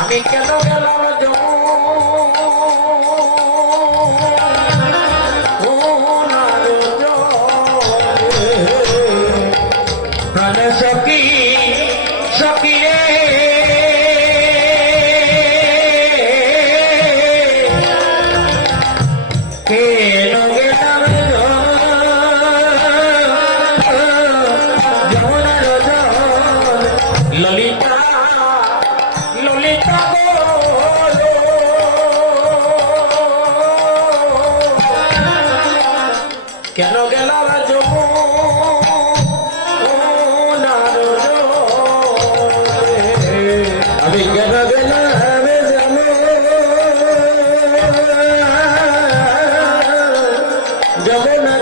আমি কেন গেলাম সখী সখী রে ললিতা ললিতা কেন গেলাম আমি কেন গেলাম যমুনা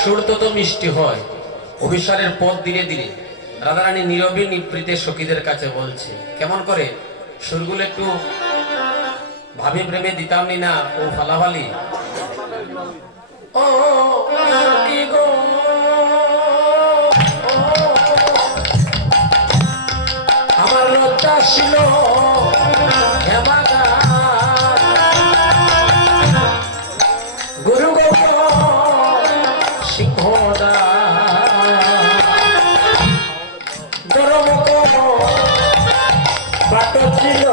সুর তত মিষ্টি হয়। অভিসারের পথ ধীরে ধীরে রাধারানী নীরবে নিবৃতে সখীদের কাছে বলছে, কেমন করে সুরগুলো একটু ভাবে প্রেমে দিতাম নি না ও ফালাফালি। ও সখী গো আমার লজ্জা ছিল হেমাগা গুরু গো সিংহদা গরম বাট ছিল